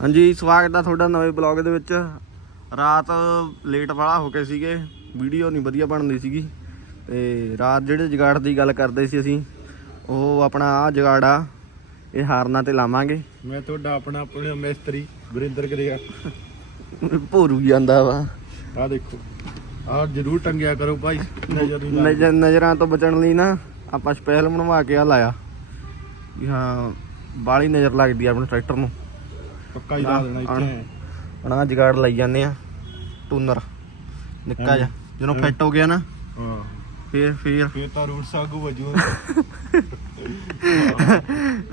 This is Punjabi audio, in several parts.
ਹਾਂਜੀ ਸਵਾਗਤ ਆ ਤੁਹਾਡਾ ਨਵੇਂ ਬਲੌਗ ਦੇ ਵਿੱਚ। ਰਾਤ ਲੇਟ ਵਾਲਾ ਹੋ ਕੇ ਸੀਗੇ। ਵੀਡੀਓ ਨਹੀਂ ਵਧੀਆ ਬਣਦੀ ਸੀਗੀ। ਤੇ ਰਾਤ ਜਿਹੜੇ ਜਗਾੜ ਦੀ ਗੱਲ ਕਰਦੇ ਸੀ ਅਸੀਂ ਉਹ ਆਪਣਾ ਆ ਜਗਾੜ ਆ ਇਹ ਹਾਰਨਾ ਤੇ ਲਾਵਾਂਗੇ। ਮੈਂ ਤੁਹਾਡਾ ਆਪਣਾ ਆਪਣੇ ਮਿਸਤਰੀ ਗੁਰਿੰਦਰ ਗਰੇਗਾ ਭੋਰੂ ਜਾਂਦਾ ਵਾ। ਆ ਦੇਖੋ ਆ ਜਰੂਰ ਟੰਗਿਆ ਕਰੋ ਭਾਈ। ਨਜ਼ਰ ਨਜ਼ਰ ਤੋਂ ਬਚਣ ਲਈ ਨਾ ਆਪਾਂ ਸਪੈਸ਼ਲ ਬਣਵਾ ਕੇ ਆ ਲਾਇਆ। ਹਾਂ ਬਾਲੀ ਨਜ਼ਰ ਲੱਗਦੀ ਆ ਆਪਣੇ ਟਰੈਕਟਰ ਨੂੰ। ਪੱਕਾ ਹੀ ਲਾ ਦੇਣਾ ਇੱਥੇ। ਹੁਣ ਜਗਾੜ ਲਈ ਜਾਂਦੇ ਆ। ਟੂਨਰ। ਨਿੱਕਾ ਜਿਹਾ। ਜਦੋਂ ਫਿੱਟ ਹੋ ਗਿਆ ਨਾ ਹਾਂ। ਫੇਰ ਫੇਰ। ਫੇਰ ਤਾਂ ਰੂਟ ਸਾਗੂ ਵਜੂ।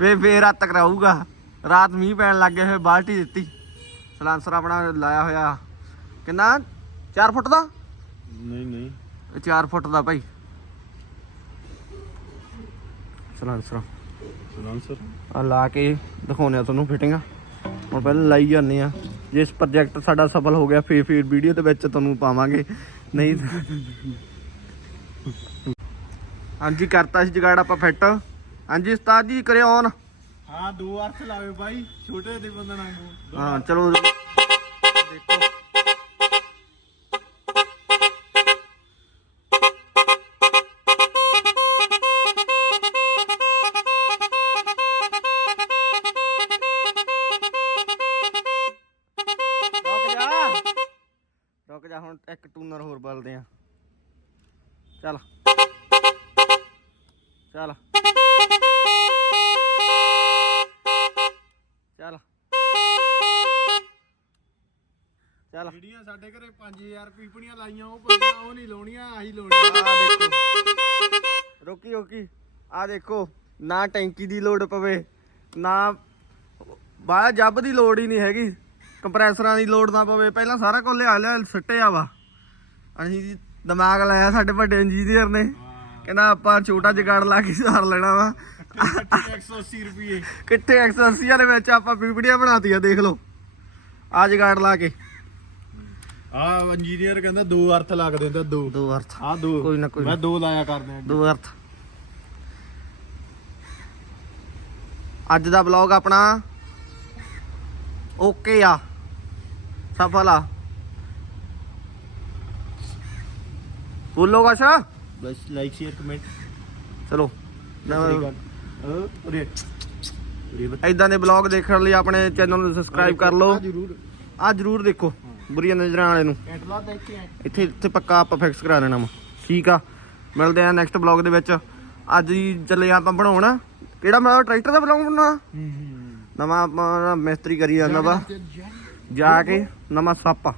ਵੇ ਫੇਰ ਰਾਤ ਕਰਾਊਗਾ। ਰਾਤ ਮੀਂਹ ਪੈਣ ਲੱਗ ਗਿਆ ਫੇਰ ਬਾਲਟੀ ਦਿੱਤੀ। ਸਲਾਂਸਰ ਆਪਣਾ ਲਾਇਆ ਹੋਇਆ। ਕਿੰਨਾ? 4 ਫੁੱਟ ਦਾ? ਨਹੀਂ ਨਹੀਂ। ਇਹ 4 ਫੁੱਟ ਦਾ ਭਾਈ। ਸਲਾਂਸਰ। ਸਲਾਂਸਰ। ਆ ਲਾ ਕੇ ਦਿਖਾਉਣੇ ਤੁਹਾਨੂੰ ਫਿਟਿੰਗ। ਹੁਣ ਪਹਿਲਾਂ ਲਾਈ ਜਾਂਦੇ ਆ। ਜੇ ਇਸ ਪ੍ਰੋਜੈਕਟ ਸਾਡਾ ਸਫਲ ਹੋ ਗਿਆ ਫੇਰ ਫੇਰ ਵੀਡੀਓ ਦੇ ਵਿੱਚ ਤੁਹਾਨੂੰ ਪਾਵਾਂਗੇ। ਨਹੀਂ ਹਾਂਜੀ ਕਰਤਾ ਸੀ ਜਗਾੜ ਆਪਾਂ ਫਿੱਟ। ਹਾਂਜੀ ਉਸਤਾਦ ਜੀ ਕਰਿਓ ਔਨ ਹਾਂ ਦੋ ਅਰਥ ਲਾਵੇ ਭਾਈ ਛੋਟੇ ਦੇ ਬੰਦਣਾ ਨੂੰ ਹਾਂ ਚਲੋ। ਦੇਖੋ। ਜਾ ਹੁਣ ਇੱਕ ਟੂਨਰ ਹੋਰ ਬਲਦੇ ਆ। ਚੱਲ। ਚੱਲ। ਚੱਲ। ਚੱਲ। ਜਿਹੜੀਆਂ ਸਾਡੇ ਘਰੇ 5000 ਪੀਪਣੀਆਂ ਲਾਈਆਂ ਉਹ ਪਈਆਂ ਉਹ ਨਹੀਂ ਲਾਉਣੀਆਂ ਆਹੀ ਲਾਉਣੀਆਂ ਆ। ਦੇਖੋ। ਰੋਕੀ ਰੋਕੀ। ਆ ਦੇਖੋ ਨਾ ਟੈਂਕੀ ਦੀ ਲੋਡ ਪਵੇ ਨਾ ਬਾਹਰ ਜੱਬ ਦੀ ਲੋਡ ਹੀ ਨਹੀਂ ਹੈਗੀ। ਕੰਪਰੈਸਰਾਂ ਦੀ ਲੋਡ ਨਾ ਪਵੇ। ਪਹਿਲਾਂ ਸਾਰਾ ਕੁਝ ਲਿਆ ਲਿਆ ਸਿੱਟਿਆ ਵਾ। ਅਸੀਂ ਜੀ ਦਿਮਾਗ ਲਾਇਆ ਸਾਡੇ ਵੱਡੇ ਇੰਜੀਨੀਅਰ ਨੇ। ਕਹਿੰਦਾ ਆਪਾਂ ਛੋਟਾ ਜਗਾੜ ਲਾ ਕੇ ਸਾਰ ਲੈਣਾ ਵਾ। 180 ਰੁਪਏ? ਕਿੱਥੇ 180 ਵਾਲੇ ਵਿੱਚ ਆਪਾਂ ਪੀਪੜੀਆਂ ਬਣਾਤੀਆਂ ਦੇਖ ਲਓ। ਆ ਜਗਾੜ ਲਾ ਕੇ। ਆ ਇੰਜੀਨੀਅਰ ਕਹਿੰਦਾ ਦੋ ਅਰਥ ਲੱਗ ਦਿੰਦਾ ਦੋ। ਦੋ ਅਰਥ। ਆ ਦੋ। ਕੋਈ ਨਾ ਕੋਈ। ਮੈਂ ਦੋ ਲਾਇਆ ਕਰਦੇ ਦੋ ਅਰਥ। ਅੱਜ ਦਾ ਵਲੌਗ ਆਪਣਾ ਓਕੇ ਆ। ਸਫਲ ਆ ਬੋਲੋ ਕੁਛ ਬਸ ਲਾਈਕ ਸ਼ੇਅਰ ਕਮੈਂਟ ਚਲੋ ਉਰੇ ਉਰੇ ਇਦਾਂ ਦੇ ਵਲੌਗ ਦੇਖਣ ਲਈ ਆਪਣੇ ਚੈਨਲ ਨੂੰ ਸਬਸਕ੍ਰਾਈਬ ਕਰ ਲਓ ਜਰੂਰ ਆ ਜਰੂਰ ਦੇਖੋ ਬੁਰੀਆਂ ਨਜ਼ਰਾਂ ਵਾਲੇ ਨੂੰ ਦੇਖ ਕੇ ਇੱਥੇ ਇੱਥੇ ਪੱਕਾ ਆਪਾਂ ਫਿਕਸ ਕਰਾ ਲੈਣਾ ਵਾ ਠੀਕ ਆ ਮਿਲਦੇ ਆ ਨੈਕਸਟ ਵਲੌਗ ਦੇ ਵਿੱਚ ਅੱਜ ਹੀ ਚੱਲੇ ਆਪਾਂ ਬਣਾਉਣਾ ਕਿਹੜਾ ਮੈਂ ਟਰੈਕਟਰ ਦਾ ਵਲੌਗ ਬਣਾਉਣਾ ਨਵਾਂ ਆਪਾਂ ਮਿਸਤਰੀ ਕਰੀ ਜਾਂਦਾ ਵਾ ਜਾ ਕੇ ਨਵਾਂ ਸੱਪ